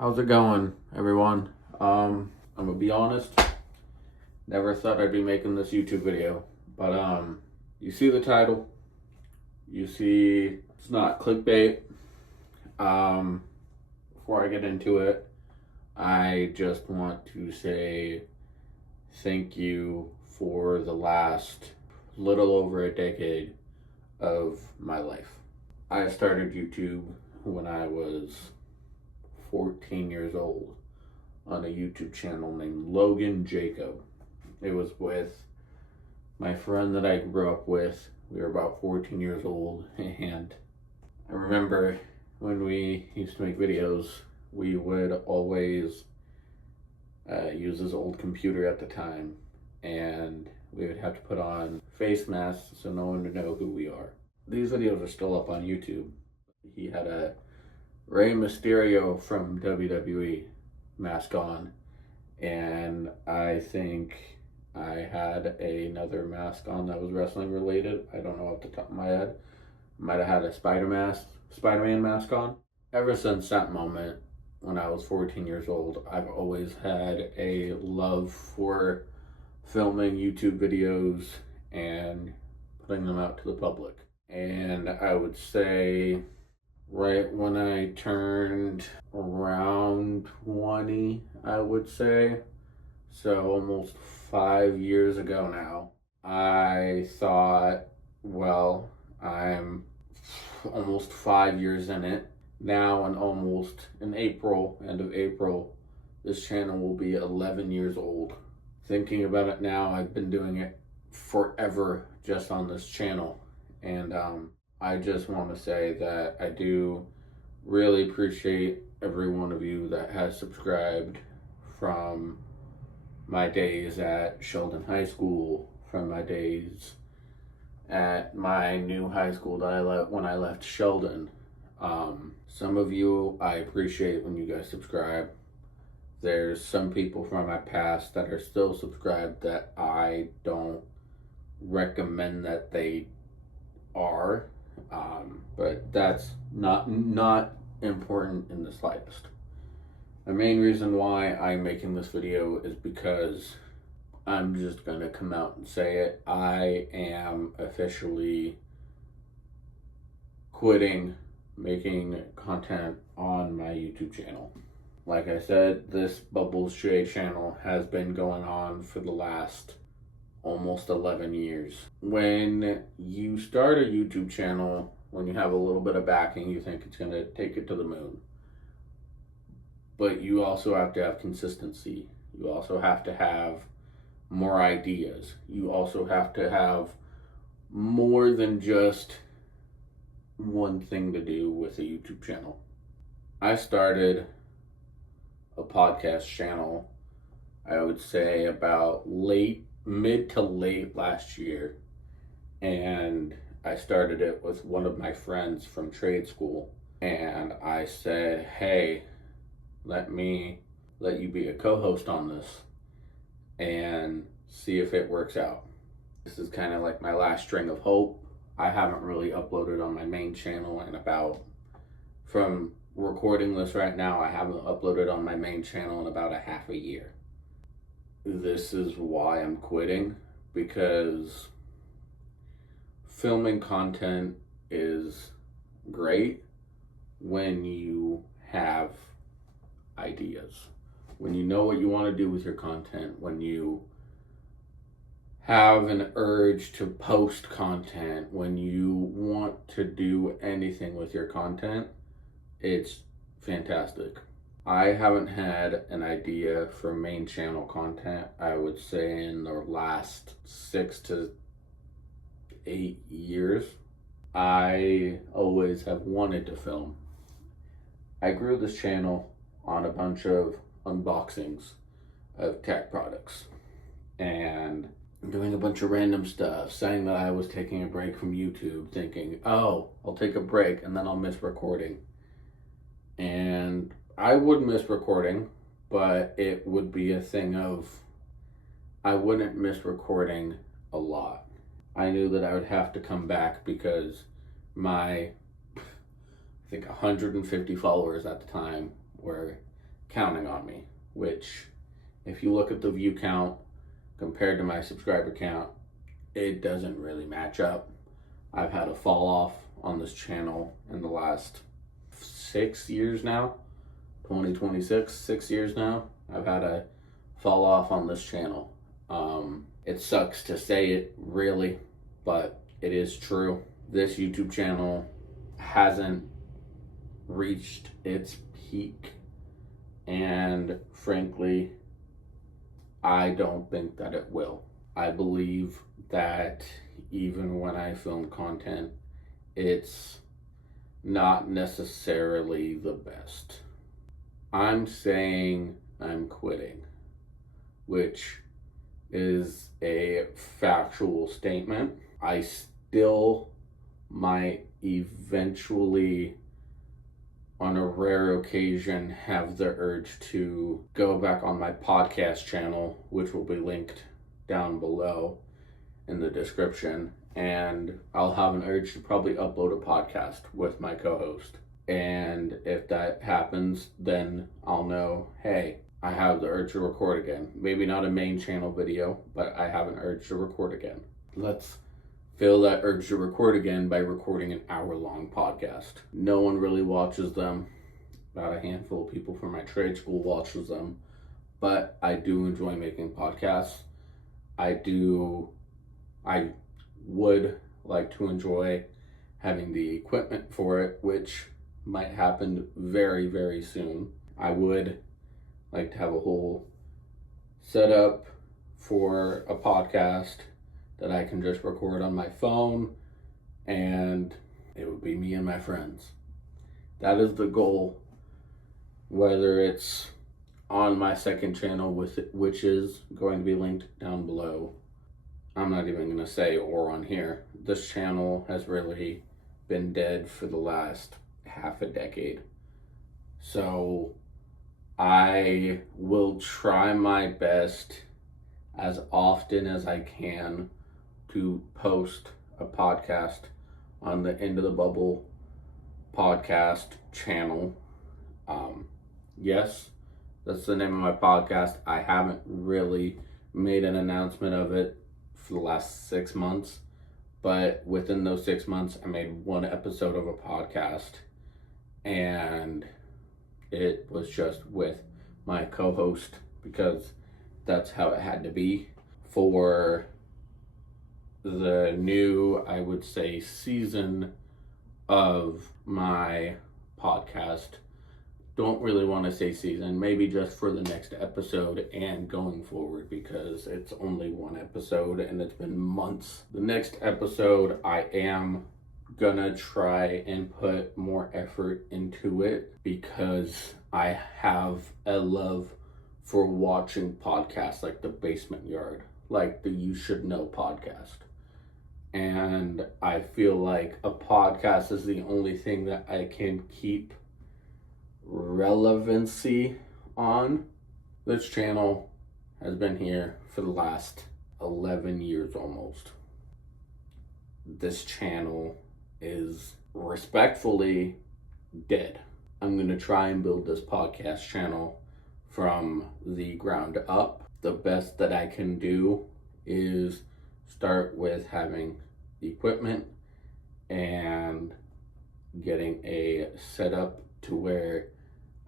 How's it going, everyone? I'm gonna be honest, never thought I'd be making this YouTube video, but you see the title, you see it's not clickbait. Before I get into it, I just want to say thank you for the last little over a decade of my life. I started YouTube when I was 14 years old on a YouTube channel named Logan Jacob. It was with my friend that I grew up with. We were about 14 years old, and I remember when we used to make videos, we would always use his old computer at the time, and we would have to put on face masks so no one would know who we are. These videos are still up on YouTube. He had a Rey Mysterio from WWE mask on, and I think I had another mask on that was wrestling related. I don't know off the top of my head. Might have had a Spider-Man mask on. Ever since that moment, when I was 14 years old, I've always had a love for filming YouTube videos and putting them out to the public. And I would say right when I turned around 20, I would say, so almost 5 years ago now, I thought, well, I'm almost 5 years in it now, and almost in April, end of April, this channel will be 11 years old. Thinking about it now, I've been doing it forever just on this channel, and I just want to say that I do really appreciate every one of you that has subscribed from my days at Sheldon High School, from my days at my new high school that I left when I left Sheldon. Some of you, I appreciate when you guys subscribe. There's some people from my past that are still subscribed that I don't recommend that they are, but that's not important in the slightest. The main reason why I'm making this video is because I'm just gonna come out and say it. I am officially quitting making content on my YouTube channel. Like I said, this Bubbles J channel has been going on for the last almost 11 years. When you start a YouTube channel, when you have a little bit of backing, you think it's going to take it to the moon. But you also have to have consistency. You also have to have more ideas. You also have to have more than just one thing to do with a YouTube channel. I started a podcast channel, I would say about mid to late last year, and I started it with one of my friends from trade school, and I said, hey, let me let you be a co-host on this and see if it works out. This is kind of like my last string of hope. I haven't really uploaded on my main channel in from recording this right now, I haven't uploaded on my main channel in about a half a year. This is why I'm quitting, because filming content is great when you have ideas, when you know what you want to do with your content, when you have an urge to post content, when you want to do anything with your content. It's fantastic. I haven't had an idea for main channel content, I would say, in the last 6 to 8 years. I always have wanted to film. I grew this channel on a bunch of unboxings of tech products and doing a bunch of random stuff, saying that I was taking a break from YouTube, thinking, oh, I'll take a break and then I'll miss recording. And I would miss recording, but it would be a thing of, I wouldn't miss recording a lot. I knew that I would have to come back because my, I think 150 followers at the time were counting on me, which, if you look at the view count compared to my subscriber count, it doesn't really match up. I've had a fall off on this channel in the last 6 years now. 2026, 6 years now. I've had a fall off on this channel. It sucks to say it, really, but it is true. This YouTube channel hasn't reached its peak, and frankly, I don't think that it will. I believe that even when I film content, it's not necessarily the best. I'm saying I'm quitting, which is a factual statement. I still might eventually, on a rare occasion, have the urge to go back on my podcast channel, which will be linked down below in the description, and I'll have an urge to probably upload a podcast with my co-host. And if that happens, then I'll know, hey, I have the urge to record again. Maybe not a main channel video, but I have an urge to record again. Let's fill that urge to record again by recording an hour-long podcast. No one really watches them. About a handful of people from my trade school watches them. But I do enjoy making podcasts. I would like to enjoy having the equipment for it, which might happen very, very soon. I would like to have a whole setup for a podcast that I can just record on my phone, and it would be me and my friends. That is the goal, whether it's on my second channel, which is going to be linked down below. I'm not even going to say or on here. This channel has really been dead for the last half a decade. So I will try my best as often as I can to post a podcast on the Into the Bubble podcast channel. Yes, that's the name of my podcast. I haven't really made an announcement of it for the last 6 months, but within those 6 months, I made one episode of a podcast, and it was just with my co-host because that's how it had to be. For the new, I would say, season of my podcast, don't really want to say season, maybe just for the next episode and going forward, because it's only one episode and it's been months. The next episode, I am gonna try and put more effort into it because I have a love for watching podcasts like The Basement Yard, like the You Should Know podcast. And I feel like a podcast is the only thing that I can keep relevancy on. This channel has been here for the last 11 years almost. This channel is respectfully dead. I'm going to try and build this podcast channel from the ground up. The best that I can do is start with having equipment and getting a setup to where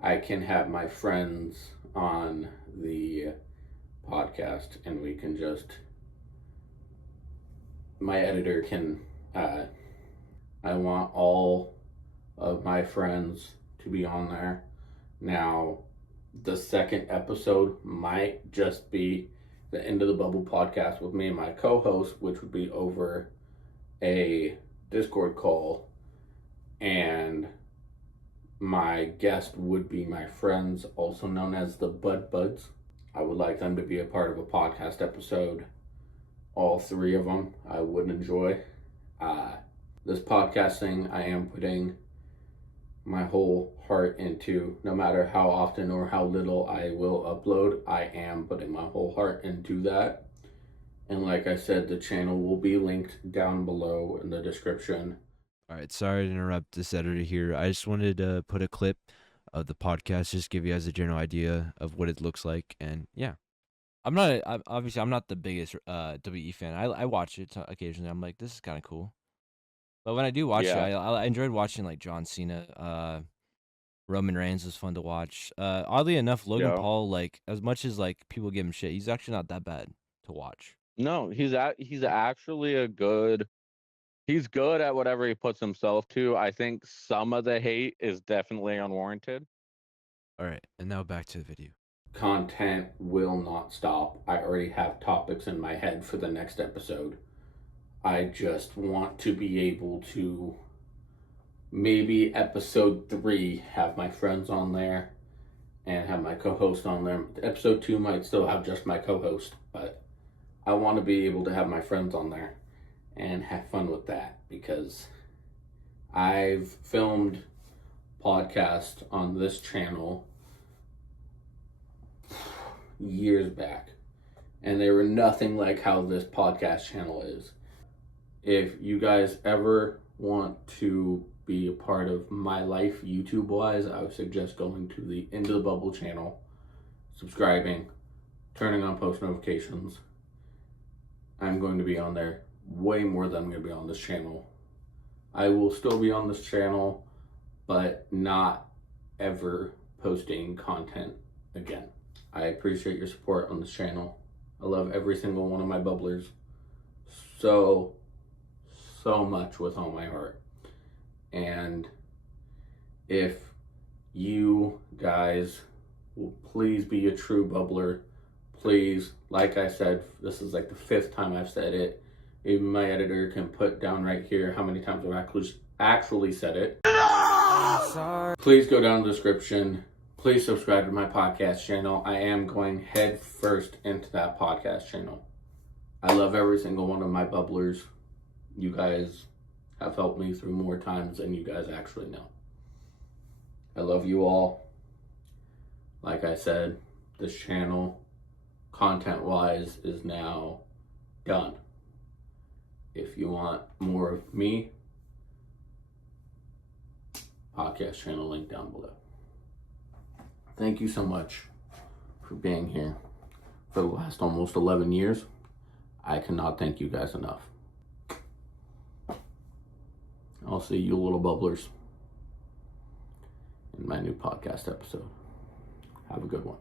I can have my friends on the podcast and we can just, my editor can, I want all of my friends to be on there. Now, the second episode might just be the Into the Bubble podcast with me and my co-host, which would be over a Discord call, and my guest would be my friends, also known as the Bud Buds. I would like them to be a part of a podcast episode. All three of them I would enjoy. This podcasting I am putting my whole heart into. No matter how often or how little I will upload, I am putting my whole heart into that. And like I said, the channel will be linked down below in the description. All right, sorry to interrupt this editor here. I just wanted to put a clip of the podcast, just give you guys a general idea of what it looks like. And yeah, I'm not the biggest WE fan. I watch it occasionally. I'm like, this is kind of cool. But when I do watch it, Yeah. I enjoyed watching like John Cena. Roman Reigns was fun to watch. Oddly enough, Logan Yeah. Paul, like as much as like people give him shit, he's actually not that bad to watch. No, he's actually he's good at whatever he puts himself to. I think some of the hate is definitely unwarranted. All right, and now back to the video. Content will not stop. I already have topics in my head for the next episode. I just want to be able to, maybe episode 3, have my friends on there and have my co-host on there. Episode 2 might still have just my co-host, but I want to be able to have my friends on there and have fun with that, because I've filmed podcast on this channel years back, and they were nothing like how this podcast channel is. If you guys ever want to be a part of my life YouTube wise, I would suggest going to the Into the Bubble channel, subscribing, turning on post notifications. I'm going to be on there way more than I'm going to be on this channel. I will still be on this channel, but not ever posting content again. I appreciate your support on this channel. I love every single one of my bubblers so much with all my heart. And if you guys will please be a true bubbler, please, like I said, this is like the 5th time I've said it. Even my editor can put down right here how many times I've actually said it. Please go down the description. Please subscribe to my podcast channel. I am going head first into that podcast channel. I love every single one of my bubblers. You guys have helped me through more times than you guys actually know. I love you all. Like I said, this channel, content-wise, is now done. If you want more of me, podcast channel link down below. Thank you so much for being here for the last almost 11 years. I cannot thank you guys enough. I'll see you little bubblers in my new podcast episode. Have a good one.